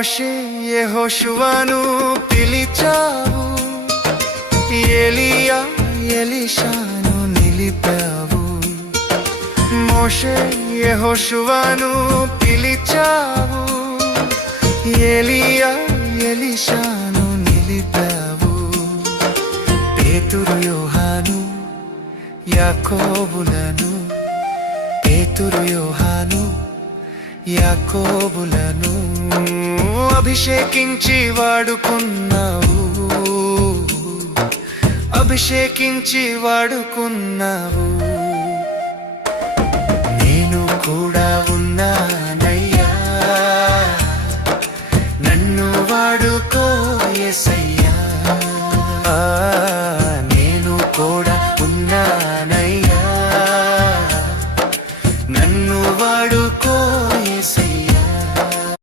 మోషే యెహోషువను పిలిచావు, ఎలీయా ఎలీషాను నిలిపావు. మోషే యెహోషువను పిలిచావు, ఎలీయా ఎలీషాను నిలిపావు. పేతురు యోహాను యాకోబులను, పేతురు యోహాను యాకోబులను అభిషేకించి వాడుకున్నావు, అభిషేకించి వాడుకున్నావు.